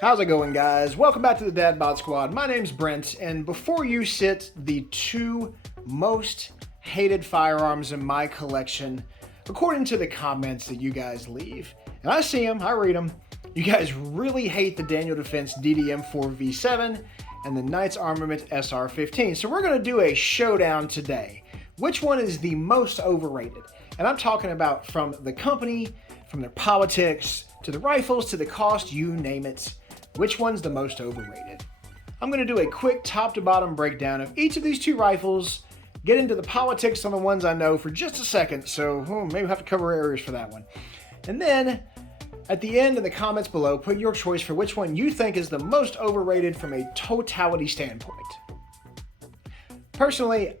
How's it going, guys? Welcome back to the Dad Bod Squad. My name's Brent, and before you sit the two most hated firearms in my collection, according to the comments that you guys leave, and I see them, I read them, you guys really hate the Daniel Defense DDM4V7 and the Knights Armament SR15. So we're going to do a showdown today. Which one is the most overrated? And I'm talking about from the company, from their politics, to the rifles, to the cost, you name it. Which one's the most overrated? I'm going to do a quick top to bottom breakdown of each of these two rifles, get into the politics on the ones I know for just a second, so maybe we'll have to cover areas for that one. And then, at the end in the comments below, put your choice for which one you think is the most overrated from a totality standpoint. Personally,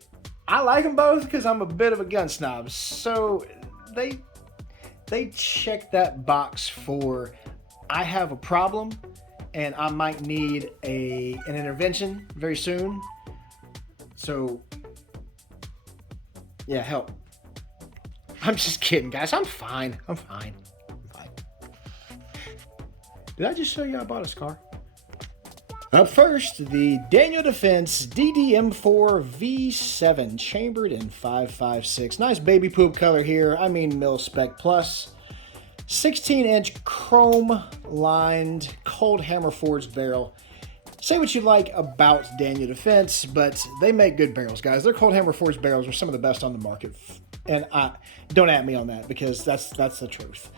I like them both because I'm a bit of a gun snob, so they check that box for I have a problem and I might need an intervention very soon. So, yeah, help. I'm just kidding, guys. I'm fine. Did I just show you I bought a scar? Up first, the Daniel Defense DDM4V7, chambered in 5.56. Nice baby poop color here. I mean mil spec plus. 16-inch chrome-lined, cold hammer forged barrel. Say what you like about Daniel Defense, but they make good barrels, guys. Their cold hammer forged barrels are some of the best on the market. And don't at me on that, because that's the truth.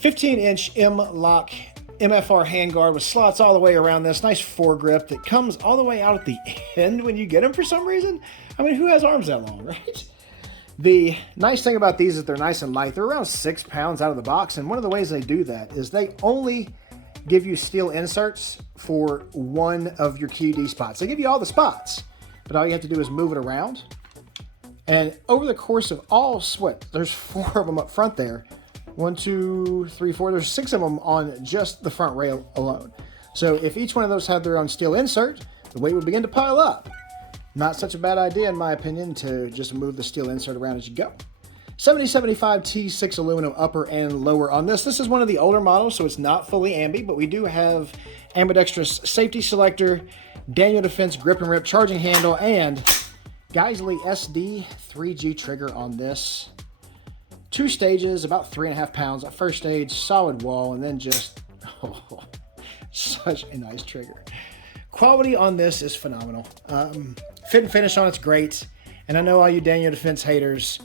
15-inch M-lock MFR handguard with slots all the way around this. Nice foregrip that comes all the way out at the end when you get them for some reason. I mean, who has arms that long, right? The nice thing about these is they're nice and light. They're around 6 pounds out of the box, and one of the ways they do that is they only give you steel inserts for one of your QD spots. They give you all the spots, but all you have to do is move it around. And over the course of all there's 4 of them up front there. 1, 2, 3, 4. There's 6 of them on just the front rail alone. So if each one of those had their own steel insert, the weight would begin to pile up. Not such a bad idea, in my opinion, to just move the steel insert around as you go. 7075 T6 aluminum upper and lower on this. This is one of the older models, so it's not fully ambi, but we do have ambidextrous safety selector, Daniel Defense grip and rip charging handle, and Geisley SD 3G trigger on this. 2 stages, about 3.5 pounds. At first stage, solid wall, and then just, such a nice trigger. Quality on this is phenomenal. Fit and finish on it's great. And I know all you Daniel Defense haters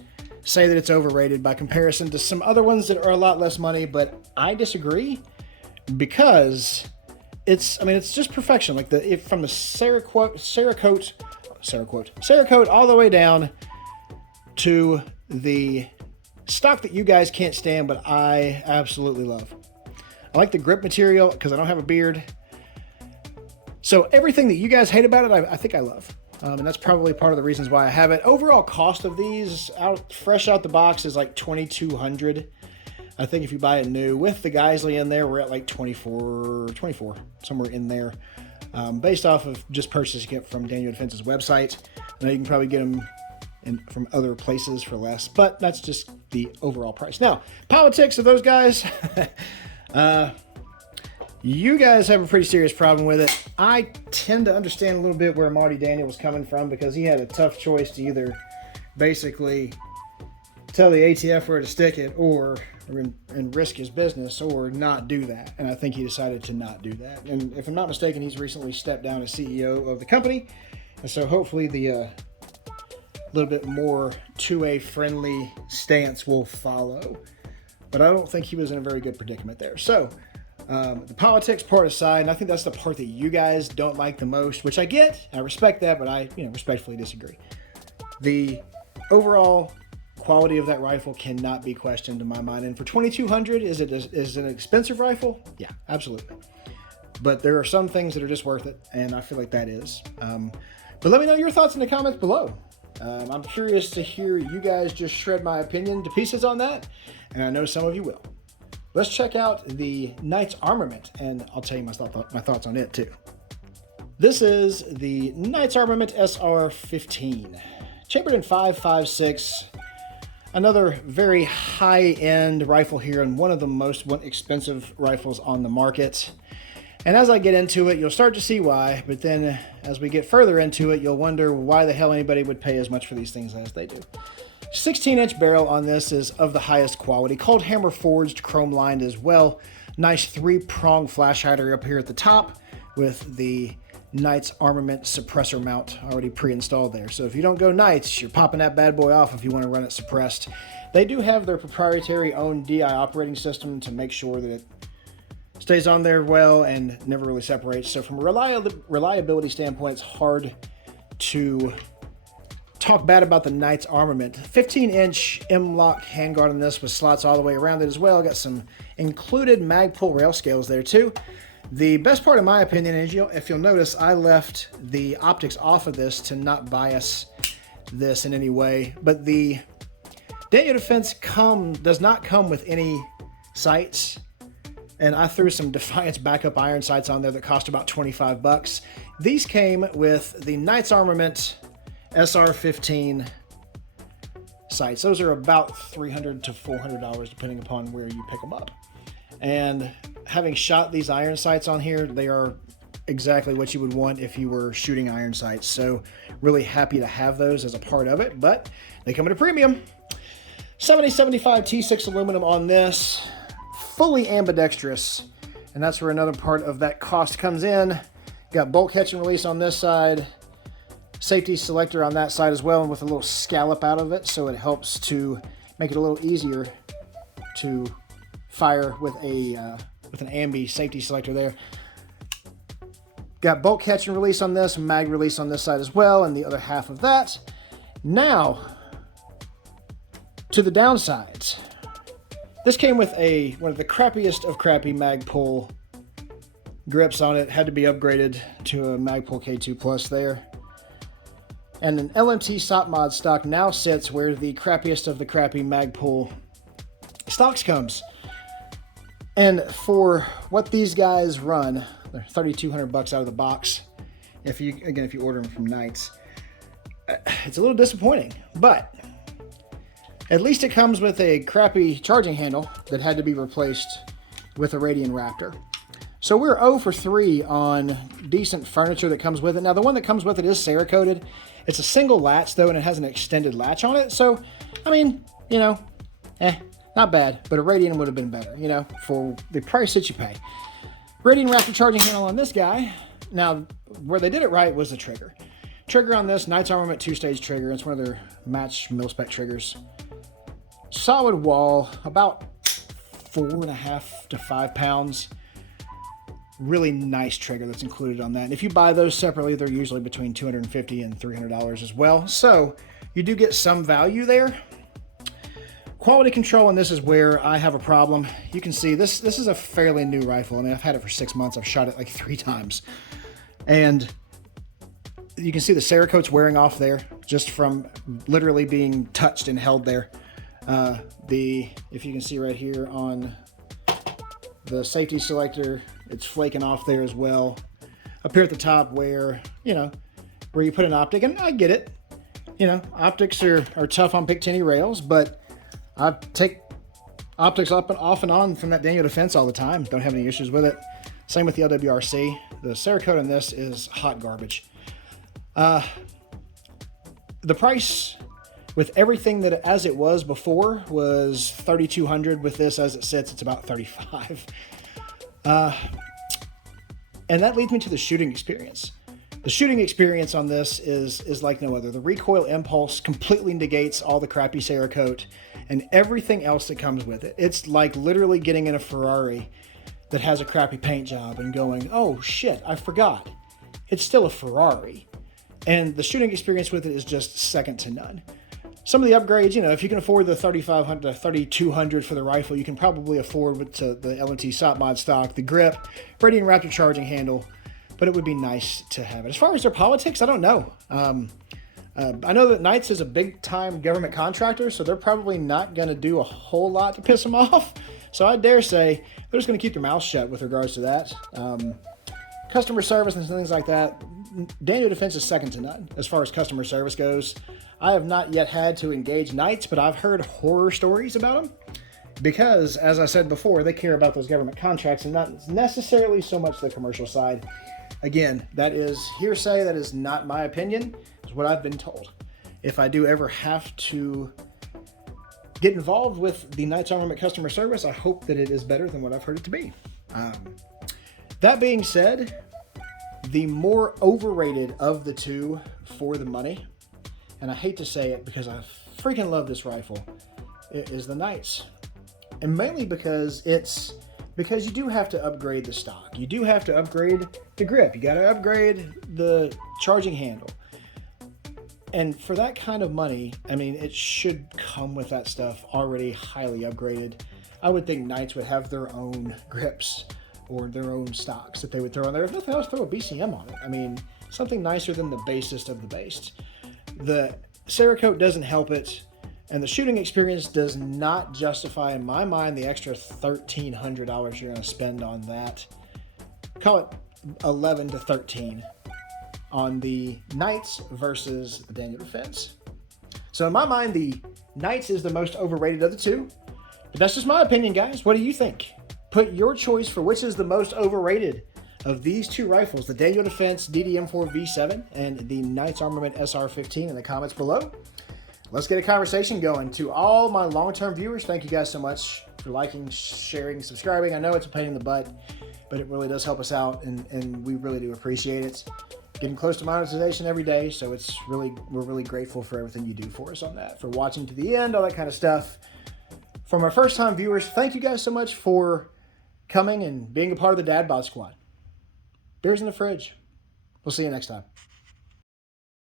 say that it's overrated by comparison to some other ones that are a lot less money, but I disagree because it's just perfection. Like from the Cerakote all the way down to the stock that you guys can't stand, but I absolutely love. I like the grip material because I don't have a beard. So everything that you guys hate about it, I think I love. And that's probably part of the reasons why I have it. Overall cost of these, fresh out the box, is like $2,200. I think if you buy it new with the Geisley in there, we're at like 24, somewhere in there. Based off of just purchasing it from Daniel Defense's website. I know you can probably get them from other places for less, but that's just the overall price. Now, politics of those guys. You guys have a pretty serious problem with it. I tend to understand a little bit where Marty Daniel was coming from, because he had a tough choice to either basically tell the ATF where to stick it and risk his business, or not do that. And I think he decided to not do that. And if I'm not mistaken, he's recently stepped down as CEO of the company. And so hopefully the little bit more 2A friendly stance will follow. But I don't think he was in a very good predicament there. So the politics part aside, and I think that's the part that you guys don't like the most, which I get, I respect that, but I respectfully disagree. The overall quality of that rifle cannot be questioned in my mind. And for $2,200, is it an expensive rifle? Yeah, absolutely. But there are some things that are just worth it, and I feel like that is. But let me know your thoughts in the comments below. I'm curious to hear you guys just shred my opinion to pieces on that, and I know some of you will. Let's check out the Knights Armament, and I'll tell you my thoughts on it too. This is the Knights Armament SR15, chambered in 5.56. Another very high-end rifle here, and one of the most expensive rifles on the market. And as I get into it, you'll start to see why, but then as we get further into it, you'll wonder why the hell anybody would pay as much for these things as they do. 16-inch barrel on this is of the highest quality. Cold hammer forged, chrome lined as well. Nice 3-prong flash hider up here at the top with the Knights Armament suppressor mount already pre-installed there. So if you don't go Knights, you're popping that bad boy off if you want to run it suppressed. They do have their proprietary own DI operating system to make sure that it stays on there well and never really separates. So from a reliability standpoint, it's hard to talk bad about the Knights Armament. 15-inch M-lock handguard on this with slots all the way around it as well. Got some included Magpul rail scales there too. The best part, in my opinion, is if you'll notice, I left the optics off of this to not bias this in any way. But the Daniel Defense does not come with any sights. And I threw some Defiance backup iron sights on there that cost about 25 bucks. These came with the Knights Armament SR15 sights. Those are about $300 to $400 depending upon where you pick them up. And having shot these iron sights on here, they are exactly what you would want if you were shooting iron sights. So really happy to have those as a part of it, but they come at a premium. 7075 T6 aluminum on this, fully ambidextrous, and that's where another part of that cost comes in. Got bolt catch and release on this side, safety selector on that side as well, and with a little scallop out of it, so it helps to make it a little easier to fire with an ambi safety selector there. Got bolt catch and release on this, mag release on this side as well, and the other half of that. Now to the downsides. This came with one of the crappiest of crappy Magpul grips on it. Had to be upgraded to a Magpul K2 Plus there. And an LMT SOP mod stock now sits where the crappiest of the crappy Magpul stocks comes. And for what these guys run, they're 3,200 bucks out of the box. If you order them from Knights, it's a little disappointing, but at least it comes with a crappy charging handle that had to be replaced with a Radian Raptor. So we're 0 for 3 on decent furniture that comes with it. Now the one that comes with it is Cerakoted. It's a single latch though, and it has an extended latch on it. So, I mean, not bad, but a Radian would have been better, for the price that you pay. Radian Raptor charging handle on this guy. Now, where they did it right was the trigger. Trigger on this, Knights Armament 2-stage trigger. It's one of their match mil-spec triggers. Solid wall, about 4.5 to 5 pounds. Really nice trigger that's included on that. And if you buy those separately, they're usually between $250 and $300 as well. So you do get some value there. Quality control, and this is where I have a problem. You can see this is a fairly new rifle. I mean, I've had it for 6 months. I've shot it like 3 times. And you can see the Cerakote's wearing off there just from literally being touched and held there. If you can see right here on the safety selector, it's flaking off there as well. Up here at the top where you put an optic, and I get it. Optics are tough on Picatinny rails, but I take optics up and off and on from that Daniel Defense all the time. Don't have any issues with it. Same with the LWRC. The Cerakote on this is hot garbage. The price with everything that as it was before was $3,200. With this as it sits, it's about $35. And that leads me to the shooting experience. The shooting experience on this is like no other. The recoil impulse completely negates all the crappy Cerakote and everything else that comes with it. It's like literally getting in a Ferrari that has a crappy paint job and going, oh shit, I forgot. It's still a Ferrari. And the shooting experience with it is just second to none. Some of the upgrades, if you can afford the $3,500 to $3,200 for the rifle, you can probably afford with the LMT SOP mod stock, the grip, Radian Raptor charging handle, but it would be nice to have it. As far as their politics, I don't know. I know that Knights is a big-time government contractor, so they're probably not going to do a whole lot to piss them off. So I dare say they're just going to keep their mouths shut with regards to that. Customer service and things like that, Daniel Defense is second to none as far as customer service goes. I have not yet had to engage Knights, but I've heard horror stories about them. because, as I said before, they care about those government contracts and not necessarily so much the commercial side. Again, that is hearsay. That is not my opinion. It's what I've been told. If I do ever have to get involved with the Knights Armament customer service, I hope that it is better than what I've heard it to be. That being said, the more overrated of the two for the money, and I hate to say it because I freaking love this rifle, it is the Knights. And mainly because you do have to upgrade the stock. You do have to upgrade the grip. You got to upgrade the charging handle. And for that kind of money, I mean, it should come with that stuff already highly upgraded. I would think Knights would have their own grips or their own stocks that they would throw on there. If nothing else, throw a BCM on it. I mean, something nicer than the basest of the based. The Cerakote doesn't help it, and the shooting experience does not justify, in my mind, the extra $1,300 you're going to spend on that. Call it $11 to $13 on the Knights versus the Daniel Defense. So in my mind, the Knights is the most overrated of the two. But that's just my opinion, guys. What do you think? Put your choice for which is the most overrated of these two rifles, the Daniel Defense DDM4V7 and the Knights Armament SR15 in the comments below. Let's get a conversation going. To all my long-term viewers, thank you guys so much for liking, sharing, subscribing. I know it's a pain in the butt, but it really does help us out, and we really do appreciate it. Getting close to monetization every day, so we're really grateful for everything you do for us on that, for watching to the end, all that kind of stuff. For my first-time viewers, thank you guys so much for coming and being a part of the Dad Bod Squad. Beers in the fridge. We'll see you next time.